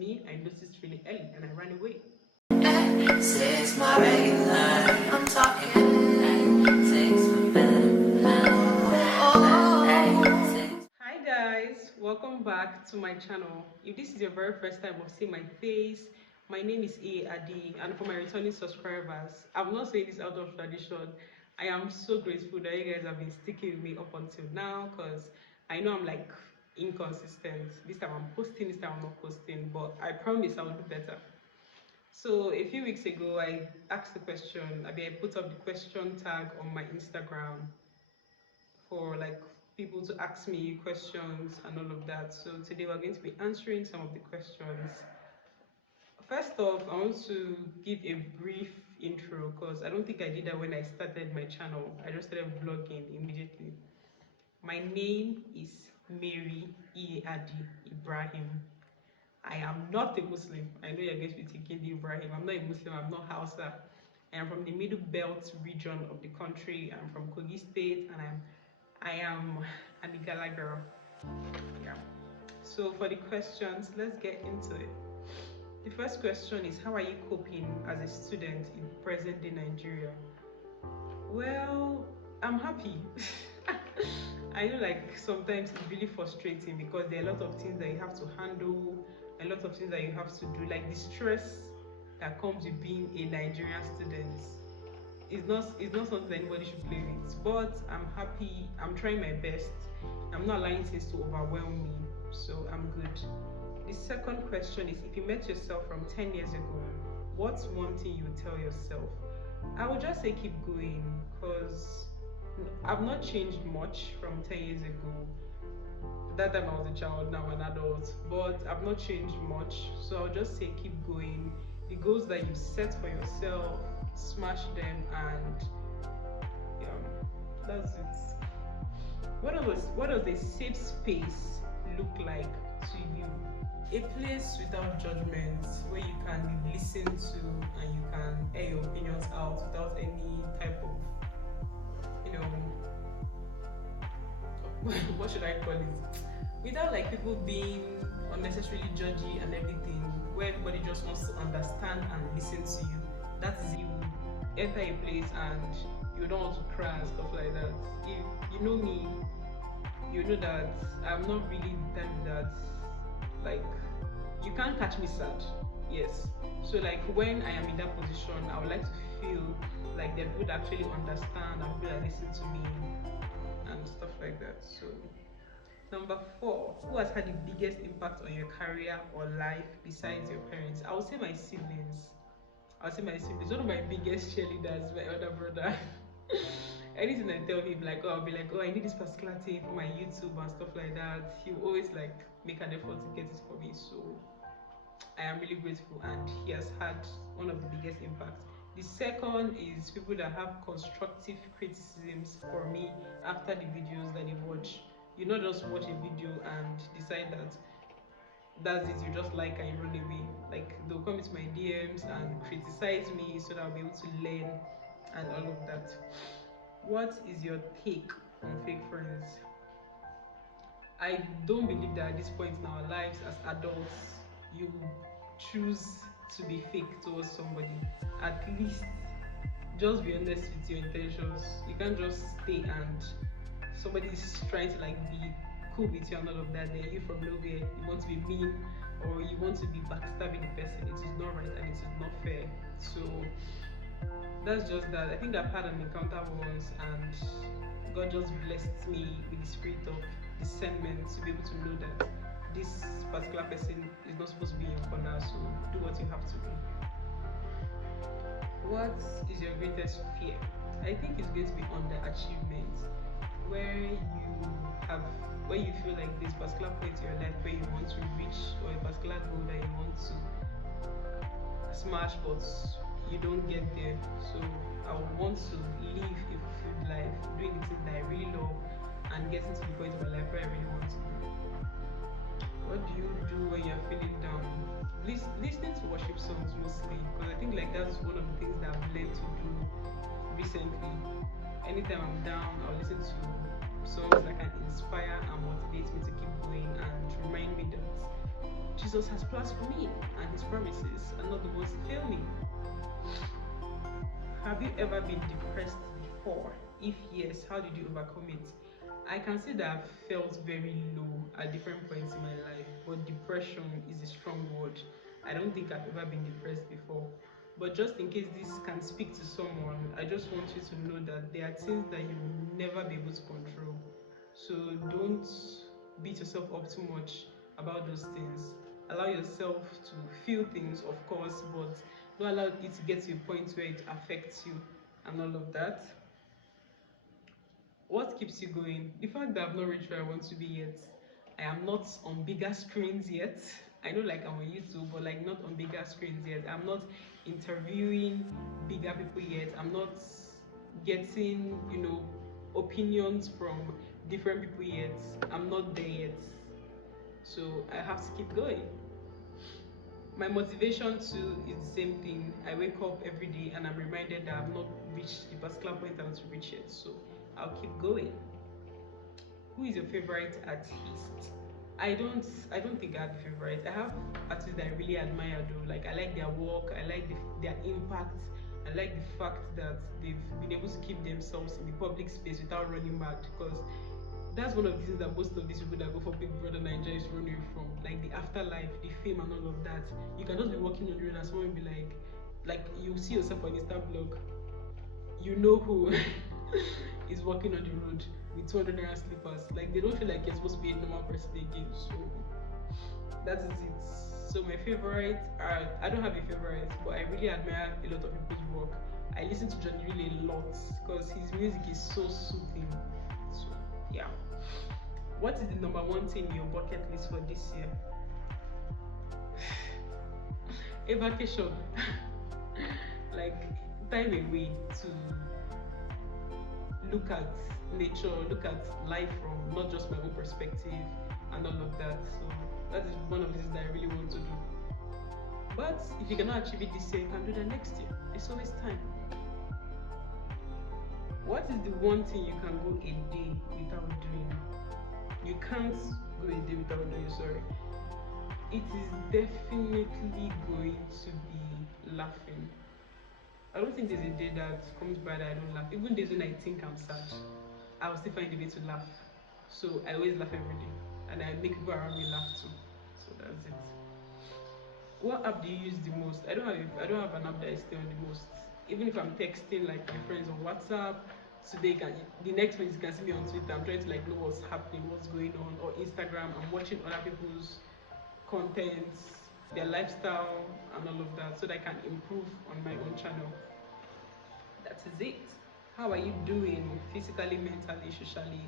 me, I noticed really early and I ran away. Six my regular, I'm talking takes for better. Hi guys, welcome back to my channel. If this is your very first time of seeing my face, my name is A Adi, and for my returning subscribers, I'm not saying this out of tradition. I am so grateful that you guys have been sticking with me up until now, because I know I'm like inconsistent. This time I'm posting, this time I'm not posting, but I promise I will do better. So a few weeks ago, I asked the question. I put up the question tag on my Instagram for like people to ask me questions and all of that. So today we're going to be answering some of the questions. First off, I want to give a brief intro because I don't think I did that when I started my channel. I just started vlogging immediately. My name is Mary Adi Ibrahim. I am not a Muslim. I know you're going to be thinking the Ibrahim. I'm not a Muslim. I'm not Hausa. I am from the Middle Belt region of the country. I'm from Kogi State, and I am an Igala girl. Yeah. So for the questions, let's get into it. The first question is, how are you coping as a student in present-day Nigeria? Well, I'm happy. I know like sometimes it's really frustrating because there are a lot of things that you have to handle, a lot of things that you have to do, like the stress that comes with being a Nigerian student. It's not something anybody should play with. But I'm happy, I'm trying my best. I'm not allowing things to overwhelm me, so I'm good. The second question is, if you met yourself from 10 years ago, what's one thing you would tell yourself? I would just say keep going, because I've not changed much from 10 years ago. That time I was a child, now I'm an adult, but I've not changed much. So I'll just say keep going. The goals that you set for yourself, smash them, and yeah, that's it. What does a safe space look like to you? A place without judgment, where you can be listened to and you can air your opinions out without any type of, you know, what should I call it? Without like people being unnecessarily judgy and everything, where everybody just wants to understand and listen to you. That is, you enter a place and you don't want to cry and stuff like that. If you know me, you know that I'm not really the type that, like, you can't catch me sad. Yes. So like when I am in that position, I would like to feel like they would actually understand and people that listen to me and stuff like that. So number 4, who has had the biggest impact on your career or life besides your parents? I would say my siblings. One of my biggest cheerleaders, my elder brother. Anything I tell him, like, oh, I'll be like, oh, I need this particular thing for my YouTube and stuff like that. He will always like make an effort to get it for me. So I am really grateful, and he has had one of the biggest impacts. The second is people that have constructive criticisms for me after the videos that they watch. You not just watch a video and decide that that's it, you just like and you run away. Like they'll come into my DMs and criticize me so that I'll be able to learn and all of that. What is your take on fake friends? I don't believe that at this point in our lives as adults, you choose to be fake towards somebody. At least just be honest with your intentions. You can't just stay and somebody is trying to like be cool with you and all of that, then you from nowhere you want to be mean or you want to be backstabbing the person. It is not right and it is not fair. So that's just that. I think I've had an encounter once and God just blessed me with the spirit of discernment to be able to know that this particular person is not supposed to be in your corner, so do what you have to do. What is your greatest fear? I think it's going to be underachievement, where you feel like this particular point in your life where you want to reach, or a particular goal that you want to smash, but you don't get there. So I would want to live a fulfilled life, doing the things that I really love, and getting to the point in my life where I really want to be. What do you do when you're feeling down? Listening to worship songs mostly, because I think like that's one of the things that I've learned to do recently. Anytime I'm down, I'll listen to songs that can inspire and motivate me to keep going and remind me that Jesus has plans for me, and his promises are not the ones to fail me. Have you ever been depressed before? If yes, how did you overcome it? I can say that I've felt very low at different points in my life, but depression is a strong word. I don't think I've ever been depressed before. But just in case this can speak to someone, I just want you to know that there are things that you will never be able to control. So don't beat yourself up too much about those things. Allow yourself to feel things, of course, but don't allow it to get to a point where it affects you and all of that. What keeps you going? The fact that I've not reached where I want to be yet. I am not on bigger screens yet. I know like I'm on YouTube, but like not on bigger screens yet. I'm not interviewing bigger people yet. I'm not getting, opinions from different people yet. I'm not there yet. So I have to keep going. My motivation too is the same thing. I wake up every day and I'm reminded that I've not reached the particular point I want to reach yet. So I'll keep going. Who is your favorite artist? I don't think I have a favorite. I have artists that I really admire though. Like I like their work, I like their impact, I like the fact that they've been able to keep themselves in the public space without running mad, because that's one of the things that most of these people that go for Big Brother Nigeria is running from. Like the afterlife, the fame and all of that. You can just be walking on the road and someone will be like you see yourself on Insta blog, you know who is walking on the road with 200 naira slippers. Like they don't feel like you're supposed to be a normal person again. So that is it. So my favorite, I don't have a favorite, but I really admire a lot of people's work. I listen to Johnny really a lot because his music is so soothing. So yeah. What is the number one thing in your bucket list for this year? A vacation. Like time away to look at nature, look at life from not just my own perspective and all of that. So that is one of the things that I really want to do. But if you cannot achieve it this year, you can do that next year. It's always time. What is the one thing you can go a day without doing? You can't go a day without doing, sorry. It is definitely going to be laughing. I don't think there's a day that comes by that I don't laugh. Even days when I think I'm sad, I will still find a way to laugh. So I always laugh every day, and I make people around me laugh too. So that's it. What app do you use the most? I don't have an app that I stay on the most. Even if I'm texting like my friends on WhatsApp, today can the next minute you can see me on Twitter. I'm trying to like know what's happening, what's going on, or Instagram. I'm watching other people's contents, their lifestyle, and all of that, so that I can improve on my own channel. That is it. How are you doing physically, mentally, socially?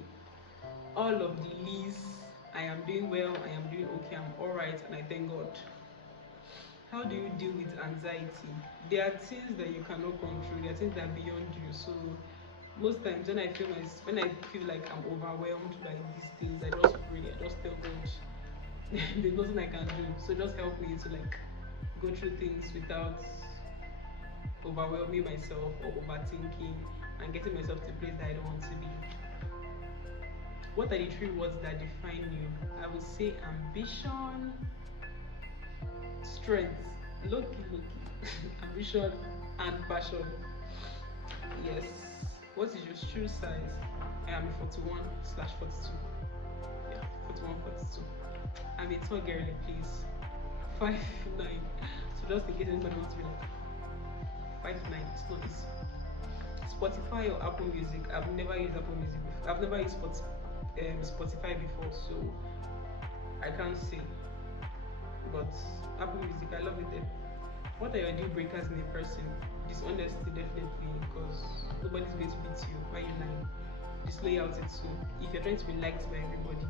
All of the least. I am doing well, I am doing okay, I'm alright, and I thank God. How do you deal with anxiety? There are things that you cannot control, there are things that are beyond you. So most times when I feel like I'm overwhelmed by these things, I just pray, I just tell God there's nothing I can do. So just help me to like go through things without overwhelming myself or overthinking and getting myself to a place that I don't want to be. What are the three words that define you? I would say ambition, strength, loki, ambition, and passion. Yes. What is your shoe size? I am 41/42. Yeah, 41, 42. I'm a tall girly, please. 5'9". So just in case anybody wants to be like 5'9", it's not easy. Spotify or Apple Music? I've never used Apple Music before. I've never used Spotify before, so I can't say. But Apple Music, I love it there. What are your deal breakers in a person? Dishonesty, definitely, because nobody's going to beat you. Why you lying? Disloyalty too. If you're trying to be liked by everybody,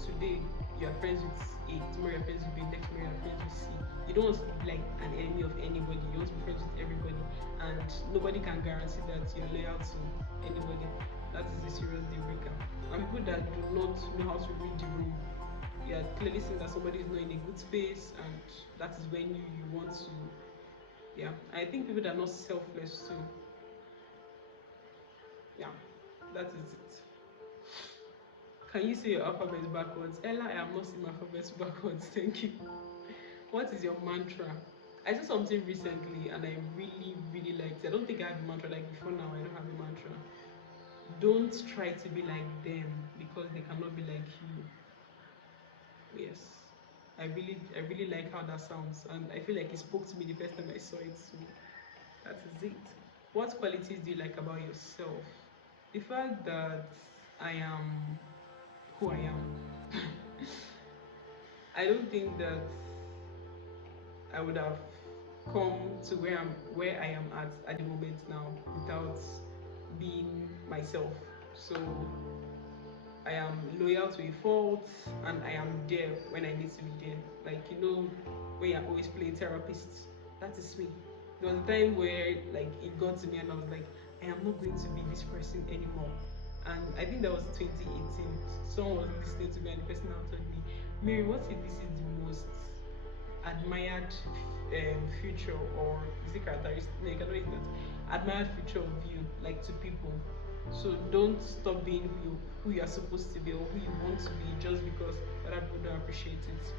today you're friends with A, tomorrow you're friends with B, next tomorrow you're friends with C. You don't want to be like an enemy of anybody. You want to be friends with everybody, and nobody can guarantee that you're loyal to anybody. That is a serious deal breaker. And people that do not know how to read the room, you are clearly seeing that somebody is not in a good space, and that is when you want to. Yeah, I think people that are not selfless too. Yeah, that is it. Can you say your alphabet backwards? Ella, I am not saying my alphabet backwards. Thank you. What is your mantra? I saw something recently and I really, really liked it. I don't think I have a mantra like before now. I don't have a mantra. Don't try to be like them because they cannot be like you. Yes. I really like how that sounds, and I feel like it spoke to me the first time I saw it. So that is it. What qualities do you like about yourself? The fact that I am who I am. I don't think that I would have come to where I am at the moment now without being myself. So I am loyal to a fault, and I am there when I need to be there. Like, when you're always playing therapist, that is me. There was a time where like it got to me and I was like, I am not going to be this person anymore. And I think that was 2018. Someone was listening to me and the person now told me, Mary, what if this is the most admired future, or is it characteristic? No, you cannot use that. Admired future of you, like, to people. So don't stop being who you are supposed to be or who you want to be just because other people don't appreciate it.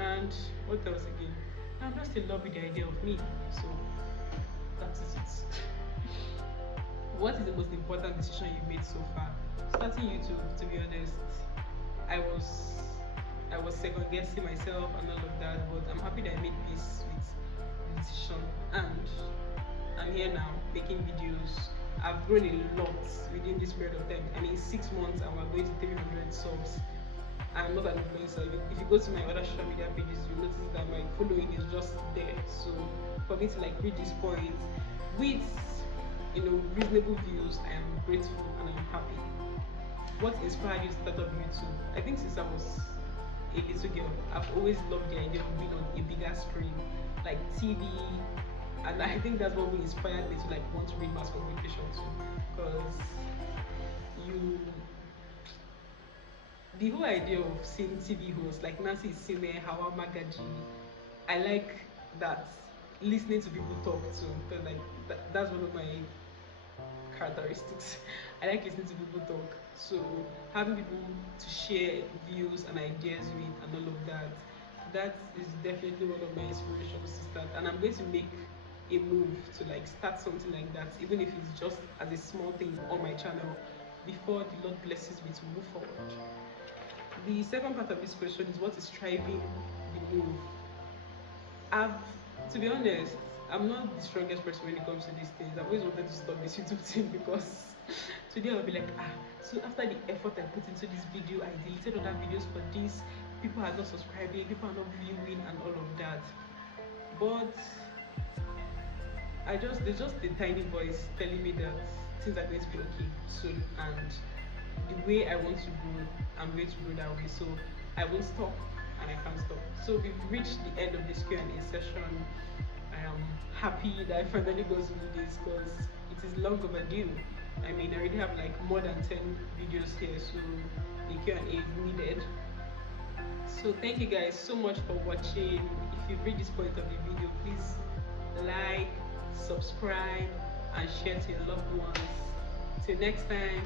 And what else again? I'm just in love with the idea of me. So that is it. What is the most important decision you've made so far? Starting YouTube, to be honest, I was I was second guessing myself and all of that, but I'm happy that I made peace with the decision, and I'm here now making videos. I've grown a lot within this period of time. I mean, 6 months and we're going to 300 subs. I'm not an influencer. If you go to my other social media pages, you notice that my following is just there. So for me to like reach this point with reasonable views, I am grateful and I'm happy. What inspired you to start up YouTube? I think since I was a little girl, I've always loved the idea of being on a bigger screen, like TV, and I think that's what really inspired me to like want to read mass communication too, because you the whole idea of seeing TV hosts like Nancy Sime, Hawa Magaji, I like that, listening to people talk too, because like that's one of my characteristics. I like listening to people talk. So having people to share views and ideas with and all of that, that is definitely one of my inspirations to start. And I'm going to make a move to like start something like that, even if it's just as a small thing on my channel, before the Lord blesses me to move forward. The second part of this question is, what is driving the move? I've, to be honest, I'm not the strongest person when it comes to these things. I've always wanted to stop this YouTube thing because today I'll be like, so after the effort I put into this video, I deleted other videos for this, people are not subscribing, people are not viewing and all of that. But there's just a tiny voice telling me that things are going to be okay soon, and the way I want to grow, I'm going to grow that way. So I won't stop and I can't stop. So we've reached the end of this Q&A session. I am happy that I finally got to do this because it is long overdue. I mean, I already have like more than 10 videos here, so the Q&A is needed. So thank you guys so much for watching. If you've reached this point of the video, please like, subscribe, and share to your loved ones. Till next time,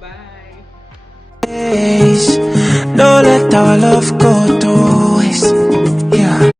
bye. Don't let our love go to waste. Yeah.